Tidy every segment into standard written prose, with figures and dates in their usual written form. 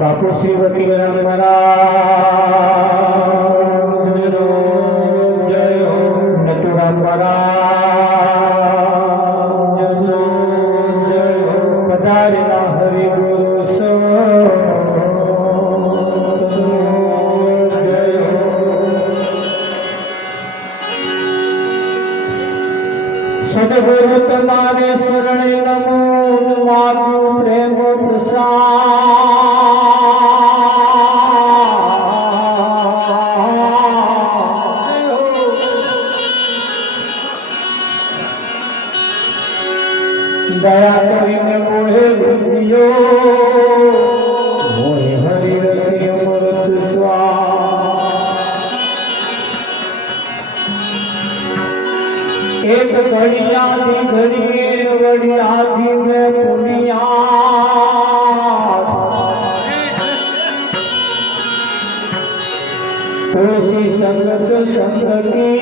બાપુ શ્રી વકીલરામ મહારાજ જય હો, નટુરામ મહારાજ જય હો, પધારેલા હરિગુરુ જય હો. સદગુરુ તમારે શરણે નમો, મારું પ્રેમ પ્રસાદ. દયા કરીને મોહે ભૂલ્યો, મોહે હરિ રસી અમૃત સ્વાદ. એક ઘડિયાથી ઘડીએ વડિયાથી મેં પુનિયા, તુલસી સંગત સંગતી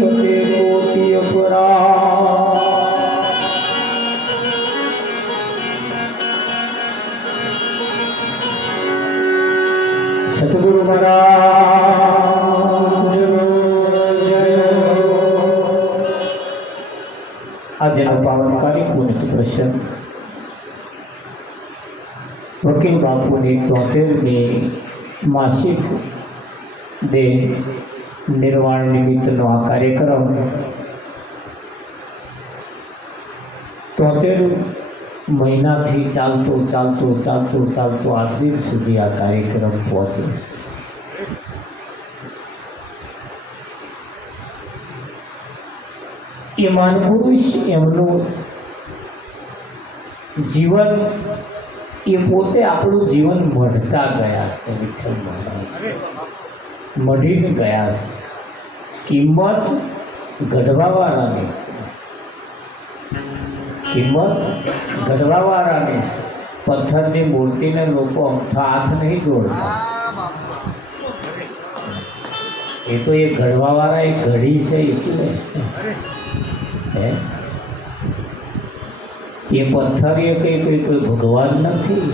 કતે કોટી અપરા. સતગુરુ મહારાજ આજનો પાવનકારી પુનિત પ્રસંગ વકીલ બાપુની 73મી માસિક દેહ નિર્વાણ નિમિત્તનો આ કાર્યક્રમ 73 મહિનાથી ચાલતો આજ દિન સુધી આ કાર્યક્રમ પહોંચે. એ મહાનપુરુષ એમનું જીવન એ પોતે આપણું જીવન મઢતા ગયા છે. વિઠ્ઠલ મહારાજ મઢીને ગયા છે. કિંમત ઘડવાવાળાની છે, કિંમત ઘડવાવાળાની છે. પથ્થરની મૂર્તિને લોકો અમથા હાથ નહીં જોડતા. એ તો એ ઘડવાવાળા એ ઘડી છે એટલે એ પથ્થર એ કોઈ ભગવાન નથી.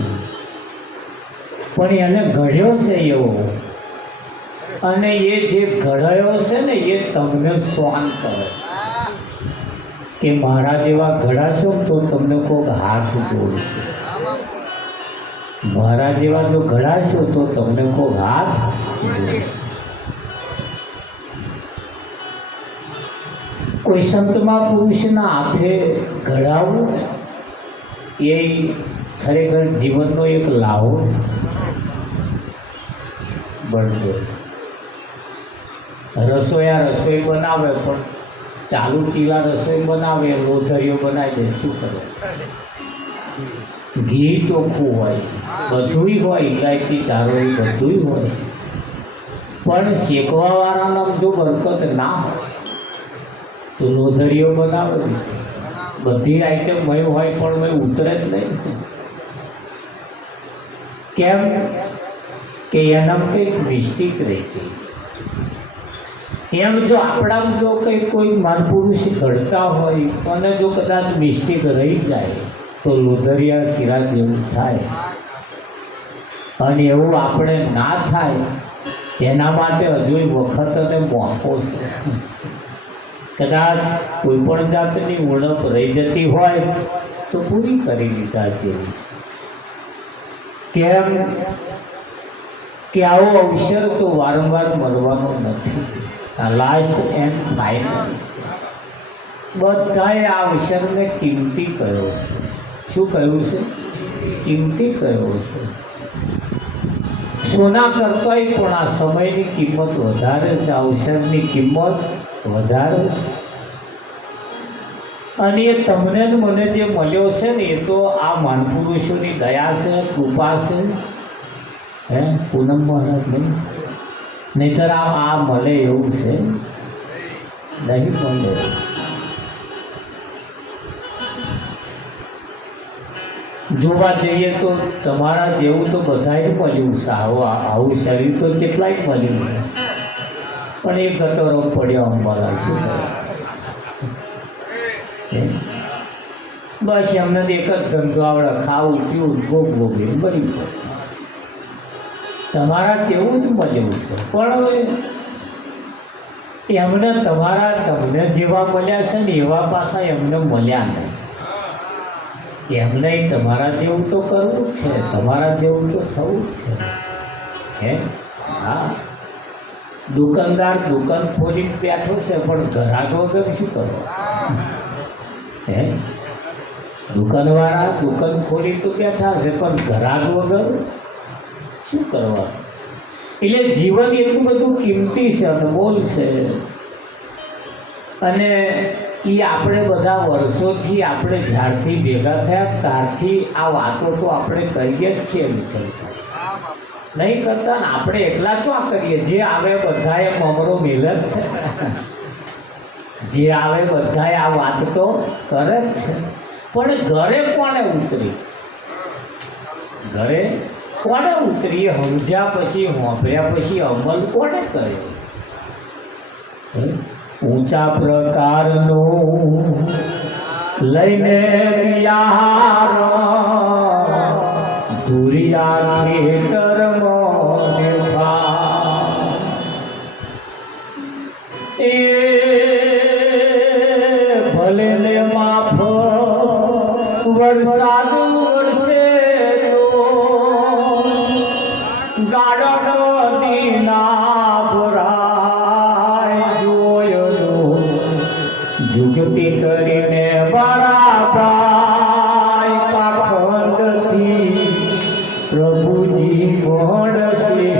પણ એને ઘડ્યો છે એવો, અને એ જે ઘડાયો છે ને એ તમને શ્વાન કરે કે મારા જેવા ઘડાશો તો તમને કોઈક હાથ જોડશે, મારા જેવા જો ઘડાશો તો તમને કોઈક હાથ જોડશે. કોઈ સંતમાં પુરુષના હાથે ઘડાવવું એ ખરેખર જીવનનો એક લાવો બનતો. રસોયા રસોઈ બનાવે પણ ચાલુ ચીલા રસોઈ બનાવે, લોથરીઓ બનાવી દે, શું કરે? ઘી ચોખ્ખું હોય, બધુંય હોય, ઇલાયચી ચારોળી બધુંય હોય, પણ શેકવાવાળાના જો બરકત ના હોય તો લોથરીઓ બનાવે, બધી આઈટમ મય હોય પણ મય ઉતરે જ નહીં. કેમ કે એનામ કંઈક મિસ્ટેક રહેતી. એમ જો આપણામાં જો કંઈક કોઈ મહાપુરુષ ઘડતા હોય અને જો કદાચ મિસ્ટેક રહી જાય તો લોધરિયા શિરા જેવું થાય. અને એવું આપણે ના થાય એના માટે હજુ વખત અને મોકો છે. કદાચ કોઈ પણ જાતની ઉણપ રહી જતી હોય તો પૂરી કરી દીધા જેવી. કેમ કે આવો અવસર તો વારંવાર મળવાનો નથી. આ લાસ્ટ એન્ડ ફાઇનલ. બધાએ આ અવસરને કિંમતી કર્યો છે. શું કહ્યું છે? કિંમતી કર્યો છે. સોના કરતાંય પણ આ સમયની કિંમત વધારે છે, આ અવસરની કિંમત વધારે છે. અને એ તમને ને મને જે મળ્યો છે ને એ તો આ મહાપુરુષોની દયા છે, કૃપા છે. હે પૂનમ મહારાજ નહીં, નહીંતર આ મળે એવું છે નહીં મળે. જોવા જઈએ તો તમારા જેવું તો બધાએ મળ્યું છે. આવું શરીર તો કેટલાય મળ્યું છે, પણ એ ગટોરો પડ્યો અંબાલા શું કરે? બસ એમને એક જ ધંધો આવડે, ખાવું પીવું ભોગવું બરી. તમારા કેવું જ મળ્યું છે, પણ હવે એમને તમને જેવા મળ્યા છે ને એવા પાછા એમને મળ્યા નહીં. એમને તમારા જેવું તો કરવું જ છે, તમારા જેવું તો થવું જ છે. હે હા, દુકાનદાર દુકાન ખોલીને બેઠો છે પણ ગ્રાહક વગર શું કરવા? હે દુકાનવાળા દુકાન ખોલી તો બેઠા છે પણ ગ્રાહક વગર શું કરવા? એટલે જીવન એટલું બધું કિંમતી છે, અનમોલ છે. અને એ આપણે બધા વર્ષોથી આપણે જ્યારથી ભેગા થયા ત્યારથી આ વાતો તો આપણે કરીએ જ છીએ. નહીં કરતા ને આપણે એટલા શું કરીએ? જે આવે બધાએ મમરો મેલ જ છે, જે આવે બધાએ આ વાત તો કરે જ છે. પણ ઘરે કોને ઉતરી? ઘરે કોને ઉતરી? સમજ્યા પછી, હોંભ્યા પછી અમલ કોને કર્યો? ઊંચા પ્રકારનું લઈને પિયાર ધુરિયા ખેતરમાં એ ભલે ને માફ વરસાદ વરસે તો ગાડો દીના ભરાય જોયો જુગતી કરીને બરાબાઈ પાખંડથી પ્રભુજી મળશે.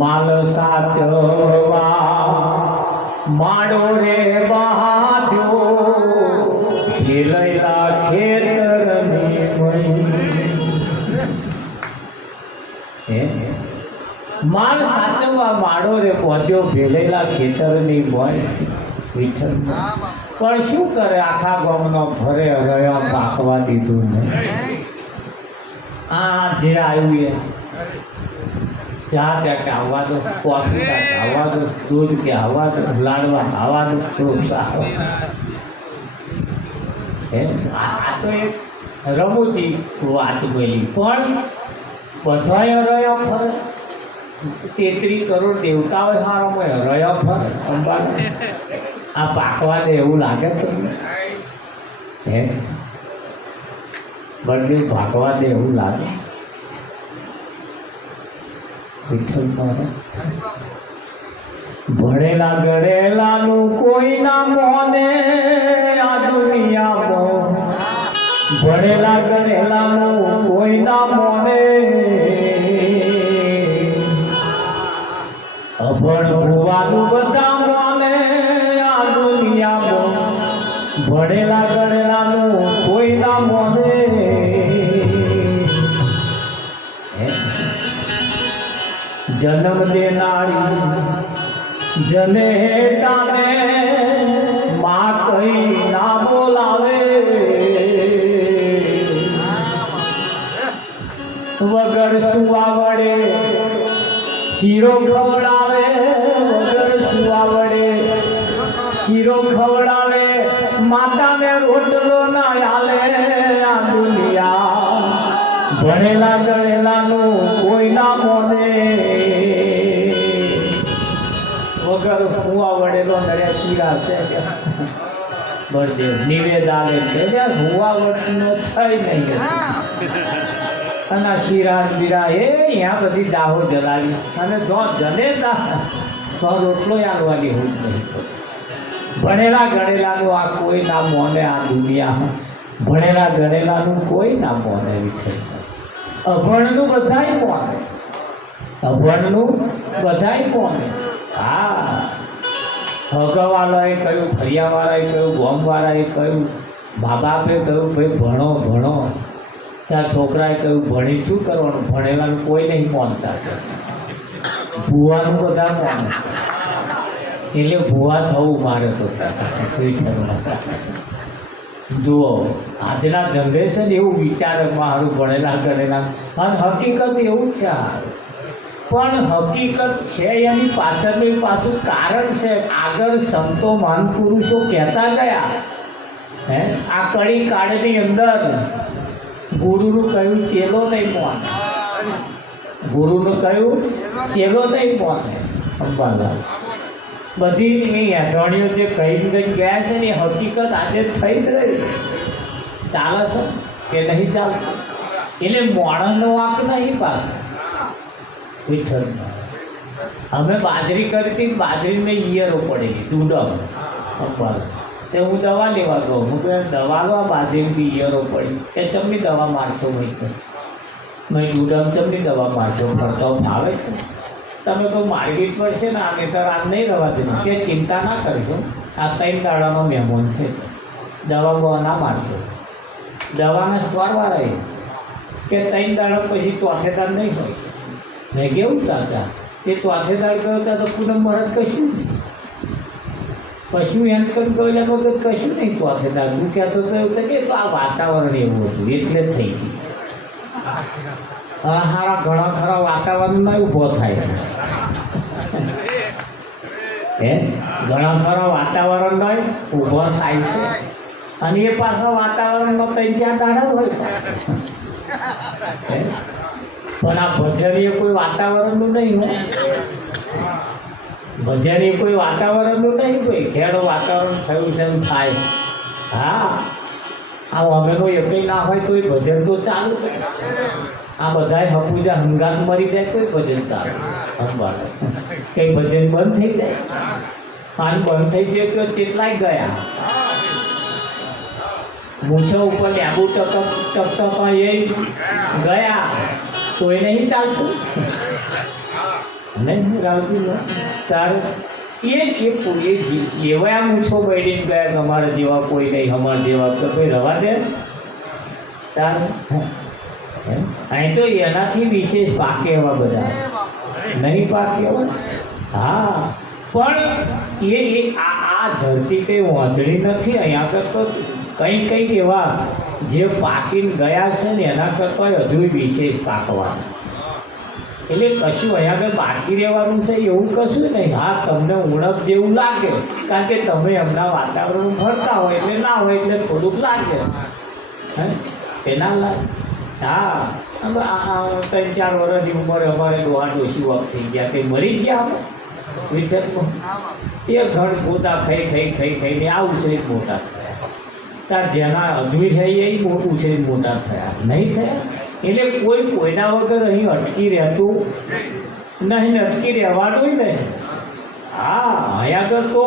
માલ સાચવા માડો રે બહાદ્યો ભેલૈલા ખેતરની માલ સાચવવા માડો રે પહોંચ્યો ભેલેલા ખેતરની મોય વિઠ્ઠલ. પણ શું કરે? આખા ગામનો ભરે હરયા પાકવા દીધું નહીં. આ જે આવ્યું એ ચા ત્યાં કે આવવા દો, કોફી ત્યાં કે આવવા દો, દૂધ કે આવવા દો, લાડવા આવવા દો, ફ્રૂટ્સ આવવા. આ તો એક રમૂજી વાત બોલી, પણ બધાય રહ્યા ફરે. 33 કરોડ દેવતાઓ હારામાં રહ્યા ફરે અંબાને. આ પાકવા દે એવું લાગે તમને? બળદેવ ભાગવા દે એવું લાગે? વિઠ્ઠલ મહારાજ ભણેલા ગણેલાનું કોઈ ના મોને આ દુનિયામાં. ભણેલા ગણેલાનું કોઈ ના મોને. અભણ ભુવાનું બધા મોને આ દુનિયામાં. ભણેલા ગણેલાનું કોઈ ના મોને. જન્મ દેનારી જનેતાને માં કઈ ના બોલાવે. વગર સુવા વડે શીરો ખવડાવે. વગર સુવા વડે શીરો ખવડાવે. માતાને રોટલો ના હાલે આ દુનિયા. ભણેલા ગણેલાનું કોઈ ના મોને. વગર હુવા વડેલો નરે શીરા છે બળદેવ નિવેદાલે કે હુવા વડનો થઈ નહીં. અને શીરા બીરા અહીંયા બધી દાહો જલાવી અને જો જલે તો રોટલો આલવાની હોય નહીં. ભણેલા ગણેલાનું આ કોઈ ના મોને આ દુનિયા. ભણેલા ગણેલાનું કોઈ ના મોને. વિઠ્ઠલ અભણનું બધાય મોને. અભણનું બધાય મોને. હા, હગવાલાએ કહ્યું, ફરિયાવાળાએ કહ્યું, ગોમવાળાએ કહ્યું, મા બાપે કહ્યું ભાઈ ભણો ભણો. ત્યાં છોકરાએ કહ્યું ભણી શું કરવાનું? ભણેલાનું કોઈ નહીં માનતા. ભૂવાનું બધા માને. એટલે ભૂવા થવું મારે તો. જુઓ આજના જનરેશન એવું વિચારે મારું ભણેલા ગણેલા. અને હકીકત એવું જ છે. પણ હકીકત છે એની પાછળનું પાછું કારણ છે. આગળ સંતો મહાન પુરુષો કહેતા ગયા આ કળી કાળની અંદર ગુરુનું કહ્યું ચેલો નહીં મોને. ગુરુનું કહ્યું ચેલો નહીં મોને. અંબાલાલ બધી એ યાત્રાણીઓ જે કહી ગયા છે ને એ હકીકત આજે થઈ જ રહી. ચાલે છે કે નહીં ચાલતું? એટલે મોણસનો વાંક નહીં પાછો. વિઠ્ઠલ અમે બાજરી કરી હતી. બાજરી મેં ઈયરો પડી ગઈ ડૂડમ અંબાલાલ. તે હું દવા લેવા ગયો. હું કહે દવા લો, આ બાજરી ઈયરો પડી. તે ચમની દવા મારશો? મેં ડૂડમ ચમની દવા મારશો? ફરતો ફાવે છે. તમે તો મારવી જ પડશે ને. આને તો આમ નહીં રવા દેવું. કે ચિંતા ના કરશો, આ 3 દાડાનો મહેમાન છે. દવા ના મારશો. દવાના સ્વારવા રહે કે 3 દાડા પછી ચોથે દાડ નહીં હોય. મેં કેવું હતા તે ચોથે દાડ ગયો હતા તો પૂનમ મહારાજ કશું નહીં. પશુ એમ કરી ગયેલા વગર કશું નહીં. ચોથે દાડ હું કહેતો તો એવું કે તો આ વાતાવરણ એવું હતું એટલે થઈ ગયું. સારા ઘણા ખરા વાતાવરણમાં ઊભો થાય. ઘણા ખરા વાતાવરણમાં ઊભો થાય છે. અને એ પાછા વાતાવરણમાં 3-4 દાડા હોય. પણ આ ભજન એ કોઈ વાતાવરણનું નહીં હોય. ભજન એ કોઈ વાતાવરણનું નહીં. કોઈ ખેડો વાતાવરણ થયું છે એમ થાય. હા, આ અમેનો એકઈ ના હોય તો એ ભજન તો ચાલુ. આ બધાય હપુજા હંગાત મરી જાય તો ભજન ચાલે. અંબાલાલ કંઈ ભજન બંધ થઈ જાય. આમ બંધ થઈ જાય તો કેટલાય ગયા. મૂછો ઉપર લેબુ ટપટપ એ ગયા કોઈ નહીં ચાલતું. નહીં રાવજી તારે એવા મૂછો બળીને ગયા કે અમારા જેવા કોઈ નહીં. અમારા જેવા તો કોઈ રવા દે તારે. અહીં તો એનાથી વિશેષ પાકે એવા બધા નહીં પાકે એવા. હા, પણ એ આ ધરતી કંઈ વાંધણી નથી. અહીંયા કરતો કંઈક એવા જે પાકીને ગયા છે ને એના કરતાં હજુ વિશેષ પાકવાના. એટલે કશું અહીંયા આગળ બાકી રહેવાનું છે એવું કશું નહીં. હા, તમને ઉણપ જેવું લાગે કારણ કે તમે એમના વાતાવરણ ફરતા હોય એટલે ના હોય એટલે થોડુંક લાગે. હે એ ના લાગે. હા, 3-4 વર્ષની ઉંમરે અમારે ડોહા ડોશી વખ થઈ ગયા, કંઈ મરી ગયા અમે વિચારમાં. એ ઘણ પોતા ખાઈને આ ઉછળી મોટા થયા. ત્યાં જેના અજવી થઈ એ ઉછળી મોટા થયા નહીં થયા. એટલે કોઈ કોઈના વગર અહીં અટકી રહેતું નહીં, અટકી રહેવાનું નહીં. હા, અહીં આગળ તો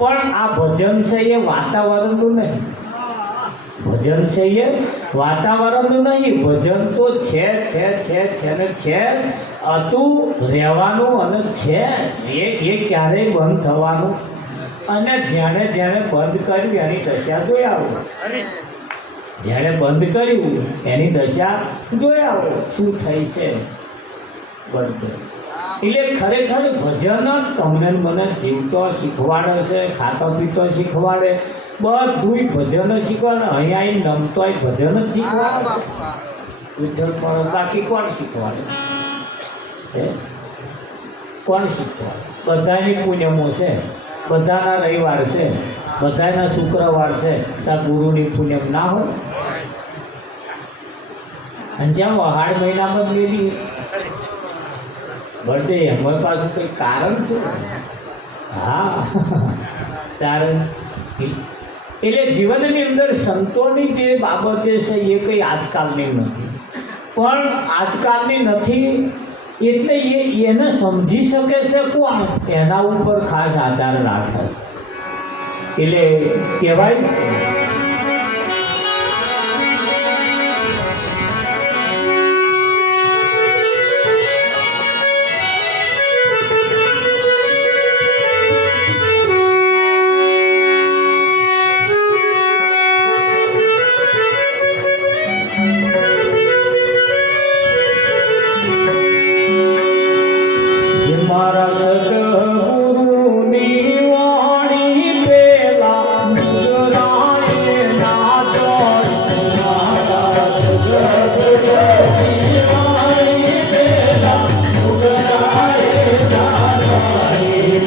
પણ આ ભજન છે એ વાતાવરણનું નહીં. ભજન છે એ વાતાવરણનું નહીં. ભજન તો છે ને છે, હતું રહેવાનું અને છે એ ક્યારેય બંધ થવાનું. અને જેણે બંધ કર્યું એની દશા જોઈ આવો. જેણે બંધ કર્યું એની દશા જોઈ આવો શું થઈ છે. બંધ એટલે ખરેખર ભજન તમને મને જીવતો શીખવાડે છે, ખાતો પીતો શીખવાડે, બધું ભજન શીખવાડે. અહીંયા આવીને નમતોય ભજન જ શીખવાડે. વિઠ્ઠલ પણ બાકી કોણ શીખવાડે? કોણ શીખવાડે? બધાની પુણ્યમો છે, બધાના રવિવાર છે, બધાના શુક્રવાર છે. ત્યાં ગુરુની પુણ્યમ ના હોય? અને જ્યાં વહાડ મહિનામાં જ મેલી બર્થડે અમારી પાછું કંઈ કારણ છે. હા, કારણ એટલે જીવનની અંદર સંતોની જે બાબતે છે એ કંઈ આજકાલની નથી. પણ આજકાલની નથી એટલે એને સમજી શકે છે કોણ? એના ઉપર ખાસ આધાર રાખે છે. એટલે કહેવાય મારા સદગુરુની વાણી પેલા મુજરાએ નાચો. મારા સદગુરુની વાણી પેલા મુજરાએ નાચો.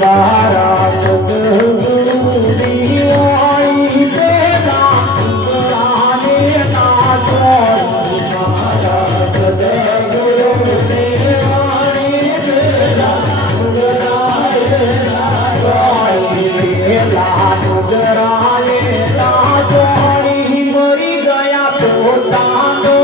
મારા સદગુરુની વાણી પેલા મુજરાએ નાચો. મારા સદગુરુની મરી ગયા પોતાનો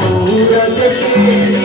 सूरज के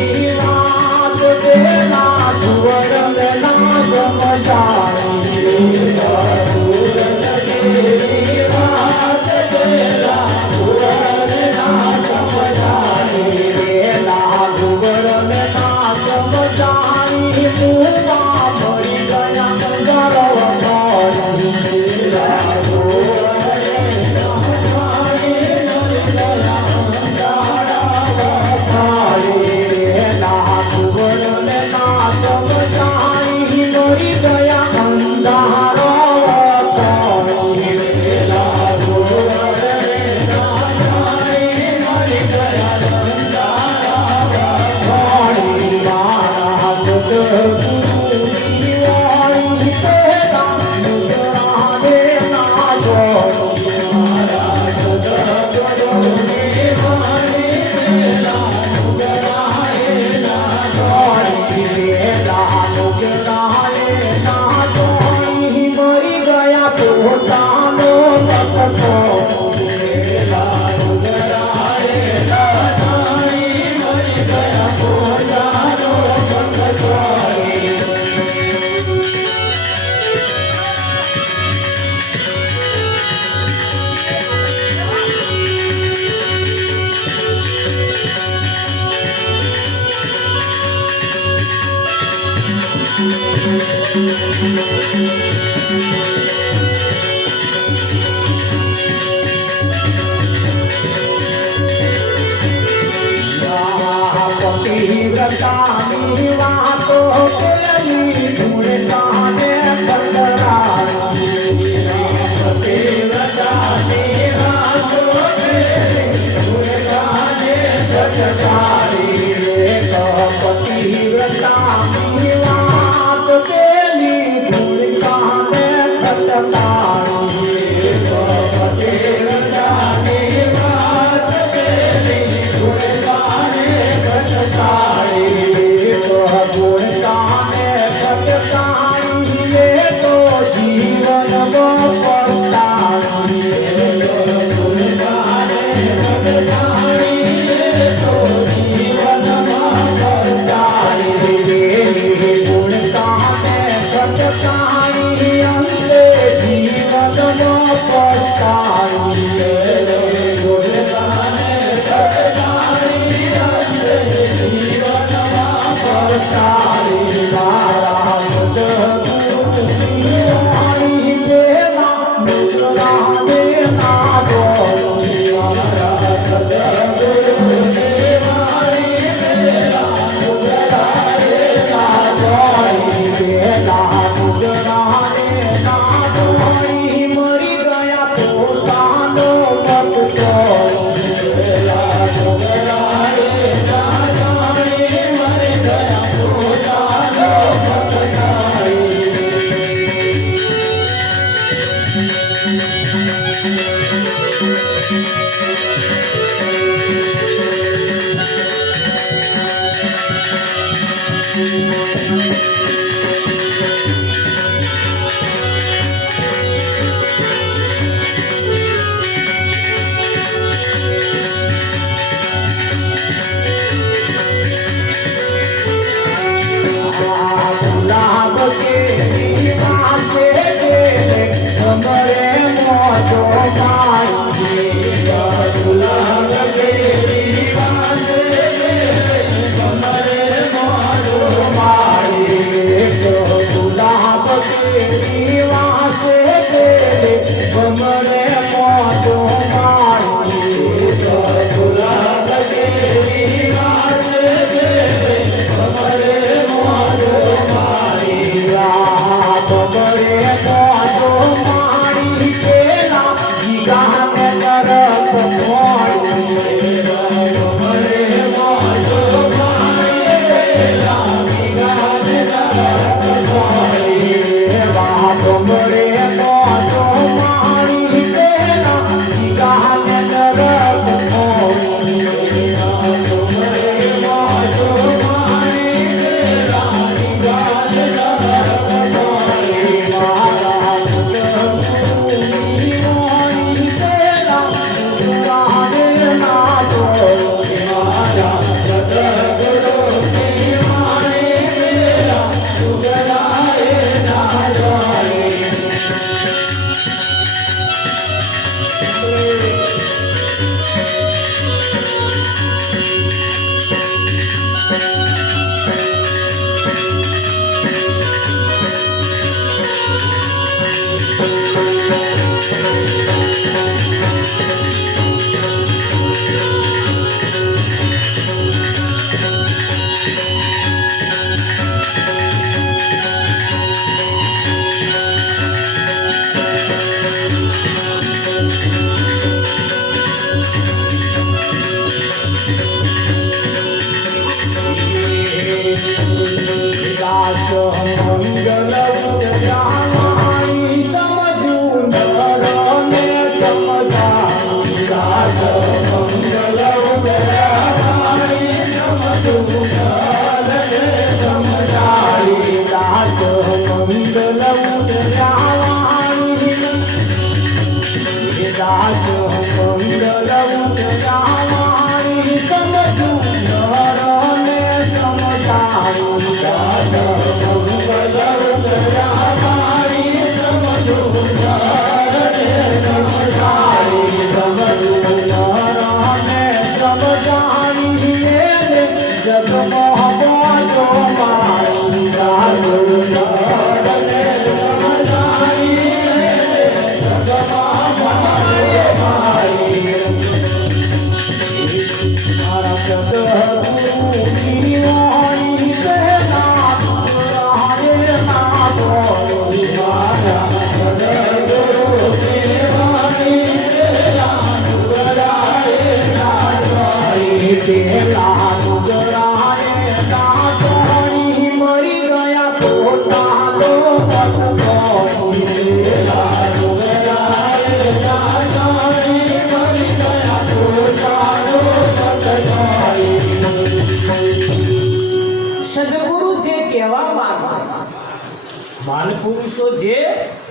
પુરુષો જે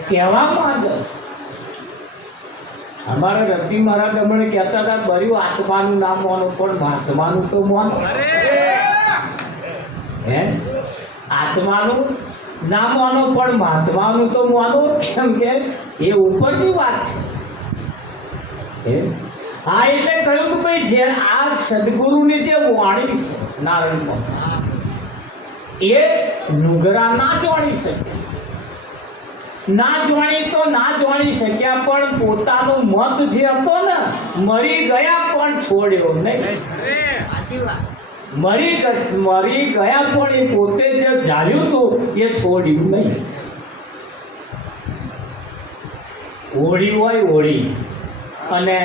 કહેવા માંગે અમારા રત્તી મહારાજ હમણાં કહેતા હતા બર્યું આત્માનું નામ માનો પણ મહાત્માનું તો માનો હે આત્માનું ના માનો પણ મહાત્માનું તો માનો કેમ કે એ ઉપરની વાત છે હા એટલે કહ્યું કે ભાઈ જે આ સદગુરુની જે વાણી છે નારાયણ એ નુગરા ના જાણી શકે ના જાણી તો ના જાણી શક્યા પણ પોતાનો મત જે હતો ને મરી ગયા પણ છોડ્યો નહીં મરી ગયા પણ એ પોતે જે ઝાલ્યું હતું એ છોડ્યું નહીં હોળી હોય હોળી અને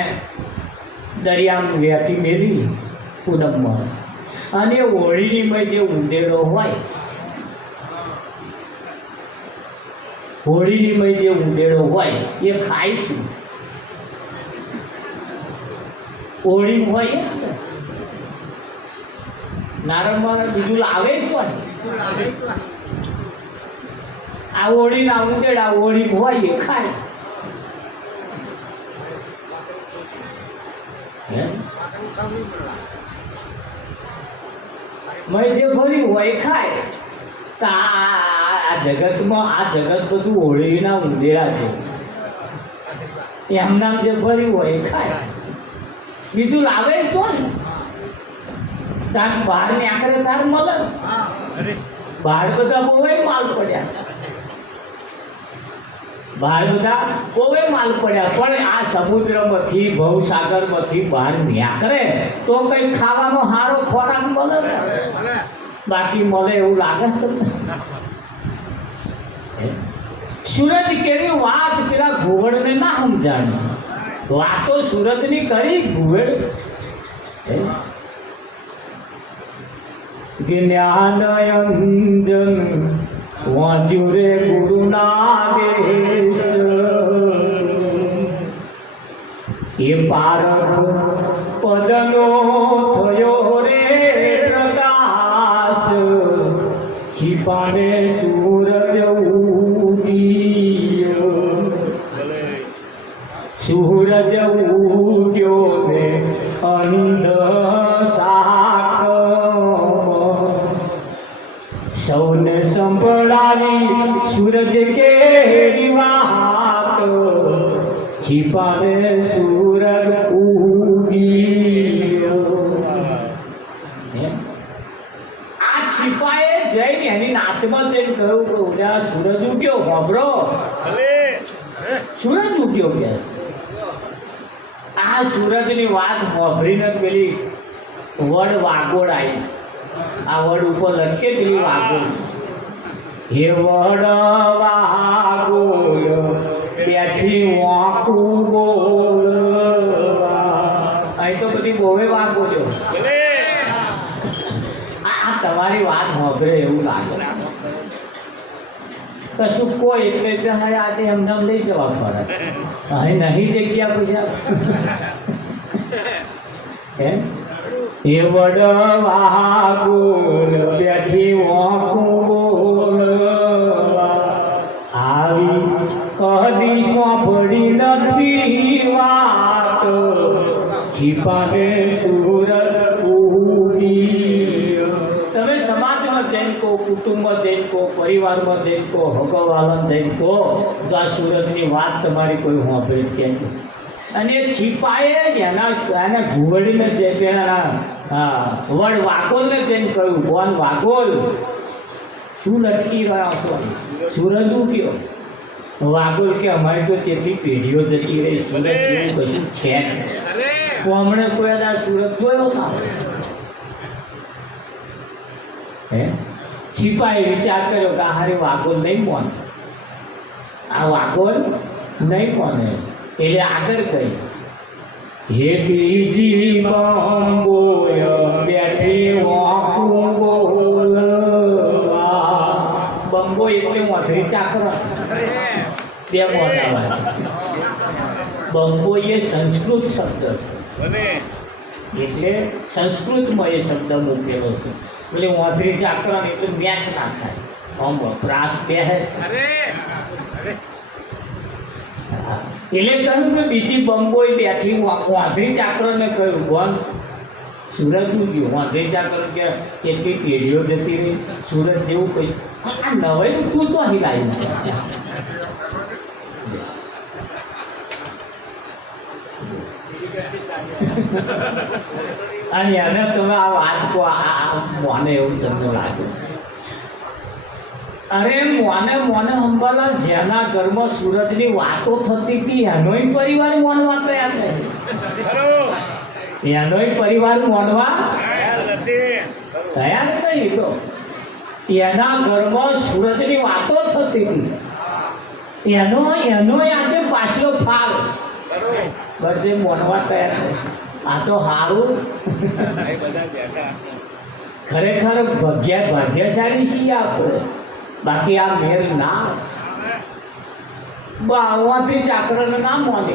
દરિયામાં વહેતી મેરી પૂનમમાં અને હોળીની મેં જે ઉંદેડો હોય હોળીની મેં જે ઉંદેડો હોય એ ખાઈશું ઓળી હોય એ ને. નારંગમાં બીજું લાવે જ હોય. આ ઓળીના ઉંદેડા ઓળી હોય એ ખાય. મેં જે ભર્યું હોય એ ખાય. તો આ જગતમાં આ જગત બધું હોળીના ઉંદેડા છે. એમ નામ જે ભર્યું હોય એ ખાય. બીજું લાવે તો ને તાર બહાર ને આખરે તાર મળે. બહાર બધા બહુ માલ પડ્યા. બહાર બધા બહુ માલ પડ્યા, પણ આ સમુદ્રમાંથી ભવસાગરમાંથી બહાર નીકળે તો કંઈ ખાવાનો સારો ખોરાક મળે ને. બાકી મળે એવું લાગે તમને? સૂરજ કેવી વાત પેલા ઘુવડને ના સમજાણી. વાતો સૂરજની કરી ઘુવડ જ્ઞાનયંજન વાંચ્યું રે ગુરુના દેશ. એ પારખ પદનો થયો રે પ્રકાશ. છીપાને સૂરજ ઉગીયો. સૂરજ ઉગ્યો ને અંધ સાખ સૌને સંભળાવી સૂરજ કેરી વાત. છીપાને સૂરજ ઉગીયો. આ છીપાએ જઈને એની નાતમાં જઈને કહ્યું કે ઉડ્યા સૂરજ ઉગ્યો. હોબરો સૂરજ ઉગ્યો કે આ સૂરજની વાત હોભરીને પેલી વડ વાગોળ આવી. આ વડ ઉપર લટકે પેલી વાગોળ. હે વડ વાગોળ બેઠી વાંકું બોલવા. અહીં તો બધી બોવે વાગોળ્યો. આ તમારી વાત હોભરે એવું લાગે. કશું કોઈ એટલે આજે એમને લઈ જવા પડે. અહીં નહીં જગ્યા પૂછ્યા. એ વડ વાગોળ બેઠી વાંકું બોલવા. આવી કદી સોંપડી નથી વાત. છીપાને સૂરજ ઉગી. તમે સમાજમાં જઈને કહો, કુટુંબમાં જઈને કહો, પરિવારમાં જઈને કહો, હગવાલામાં જઈને કહો તો આ સૂરજની વાત તમારી કોઈ સાંભળી જ ક્યાંય. અને છીપાએ એના ઘુવડીને જે પેલા વડ વાગોળને જઈને કહ્યું, ભગવાન વાગોળ શું લટકી રહ્યા છો? સૂરજ ઉગ્યો. વાગોળ કે અમારી તો કેટલી પેઢીઓ જતી રહી, સૂરજ જેવું કશું છે જ. હમણે કોઈ આ સૂરજ જોયો ના. હે છીપાએ વિચાર કર્યો કે હારે વાગોળ નહીં મોને. આ વાગોળ નહીં મોને. એટલે આગળ ગઈ. હે બીજી બંબોય બેઠી વાંકું બોલવા. બંબો એટલે મોઢરી ચાકરા. બે મોઢા. બંબો એ સંસ્કૃત શબ્દ એટલે સંસ્કૃતમાં એ શબ્દ મૂકેલો છે. એટલે મોઢરી ચાકરા એટલે મેચ ના થાય. આમ પ્રાસ બે હે. એટલે કહ્યું કે બીજી બંબોઈ બેઠી વાંધરી ચાકરને કહ્યું, ભગવાન સૂરજ ઉગ્યો. વાંધરી ચાકર કે કેટલી પેઢીઓ જતી રહી, સૂરજ જેવું કહ્યું. આ નવાઈ તું તો અહીં લાવી છે. અને એને તમે આ વાત કહો, આ મોને એવું તમને લાગ્યું. અરે મોને અંબાલાલ, જેના ઘરમાં સૂરજની વાતો થતી હતી એનોય પરિવાર મોનવા તૈયાર નહીં. એનોય પરિવાર મોનવા તૈયાર નહીં. તો એના ઘરમાં સૂરજની વાતો થતી હતી એનો આજે પાછલો ફાળ બધે મોનવા તૈયાર નહીં. આ તો સારું. ખરેખર ભાગ્યશાળી છીએ આપણે. બાકી આ મેર ના બાવાથી ચાકરને ના મોને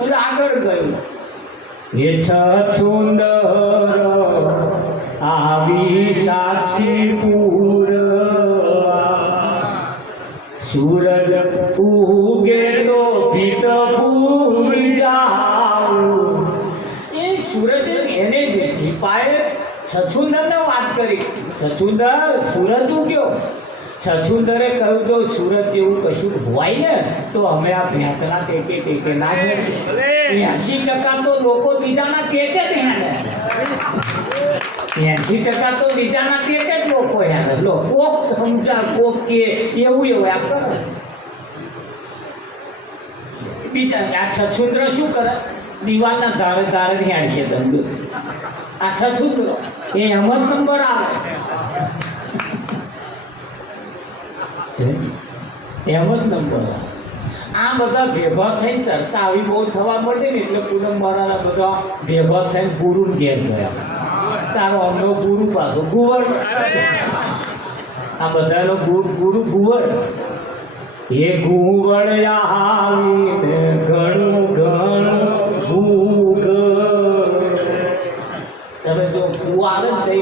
એટલે આગળ ગયું. એ છછુંદર આવી સાક્ષી પૂરવા, સૂરજ ઉગે તો ભીત ભૂલી જાઉં. એ સૂરજ એને જીપાએ છછુંદરને વાત કરી. છછુંદર સૂરજ ઉગ્યો. છછુંદરે કહ્યું તો સૂરજ જેવું કશું હોય ને તો અમે આ ભેંકના ટેકે ના કરીએ. 80% તો લોકો બીજાના ટેકે જ હેને. 80% તો બીજાના ટેકે જ લોકો હેને. લો કોક સમજા કોક કે એવું આ કરે. બીજા આ છછુંદર શું કરે? દિવાલના ધારે ધારે હેડશે ધંધો. આ છછુંદર એ એમ જ નંબર આવે. એમ જ નંબર. આ બધા ભેગા થઈને ચર્ચા આવી બહુ થવા માંડી ને એટલે પૂનમ મારા બધા ભેગા થઈને ગુરુ ઘેર ગયા. તારો અમનો ગુરુ પાછો ગુવર. આ બધાનો ગુરુ ગુવર. એ ગુવર આવીને ઘણું ઘણું ભૂગ. તમે જો કુ આવે ને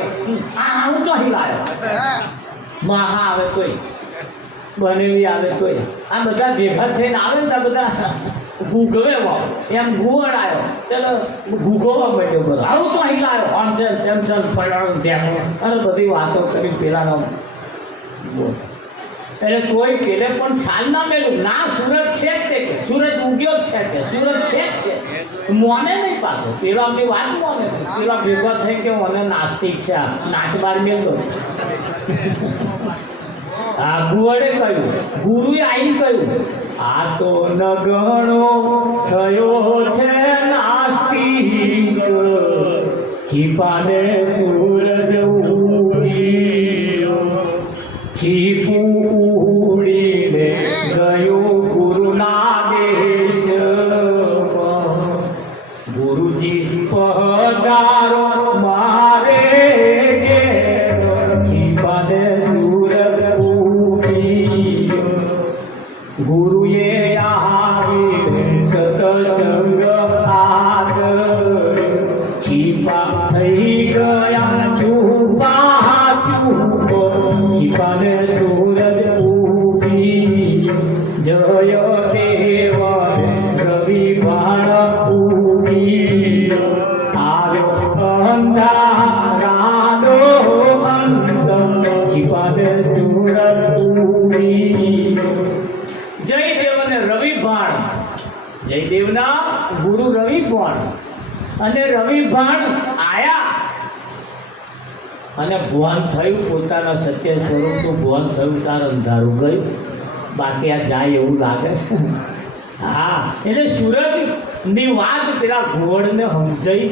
હું તો અહીં લાવ્યો. મહા આવે તોય બનેવી આવે તોય આ બધા ભેગા થઈને આવે ને બધા ગુગવે એમ ગુવડ આવ્યો. ચાલો ગુગોવા બેઠો બધો આવું તો અહીં લાવ્યો. આમ છે તેમ છે ફળાણું તેમ અને બધી વાતો કરી પેલાનો બોલ. એટલે કોઈ પેલે પણ છાલ ના મેળવું ના. સૂરજ છે જ તે સૂરજ ઉગ્યો જ છે કે સૂરજ છે જ તે મોને નહીં પાછો. પેલા બી વાત મોને નહીં. પેલા ભેગા થઈ કે મને નાસ્તિક છે નાચ બાર મેળવો. આ ગુવડે કહ્યું, ગુરુએ આવીને કહ્યું આ તો નગણો થયો છે નાસ્તિક, છીપાને સૂરજ ઉગ્યો, છીપું ઉડીને ગયું ગુરુના દેશમાં. ગુરુજી પધારો મારે ઘેર, છીપાને ગુરુએ આવીને સતસંગ આદર, છીપા થઈ ગયા ચૂપા ચૂપ, છીપાને સૂરજ ઉગી. જય દેવ રવિ ભાણ ઉગી, આવ્યો અંધારાનો અંત, છીપાને સૂરજ ઉગી. જયદેવના ગુરુ રવિભાણ અને રવિભાણ આયા અને ભુવન થયું પોતાના સત્ય સ્વરૂપનું ભુવન થયું. તાર અંધારું ગયું. બાકી આ જાય એવું લાગે છે. હા એટલે સૂરજની વાત પેલા ઘોડને સમજાઈ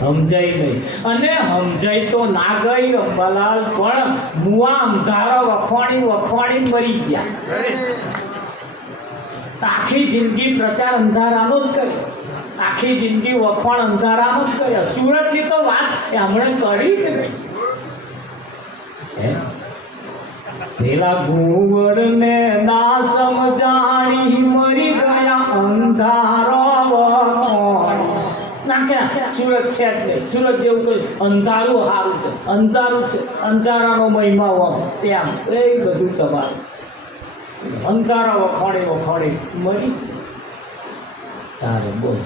સમજાઈ નહીં. અને સમજાઈ તો ના ગઈ અંબાલાલ પણ મુઆ અંધારા વખવાણી મરી ગયા. આખી જિંદગી પ્રચાર અંધારાનો જ કર્યો. આખી જિંદગી વખવાણ અંધારાનો જ કર્યો. સુરતની તો વાત એમણે કરી જ નહીં. પેલા ઘુવડને ના સમજાણી મરી ગયા અંધારો વખવાણ. ના ક્યાં સુરત છે જ નહીં. સુરત જેવું કોઈ અંધારું સારું છે. અંધારું છે અંધારાનો મહિમા હોય ત્યાં એ બધું તમારું. અંધારા વખાણી મરી તારે બોલ.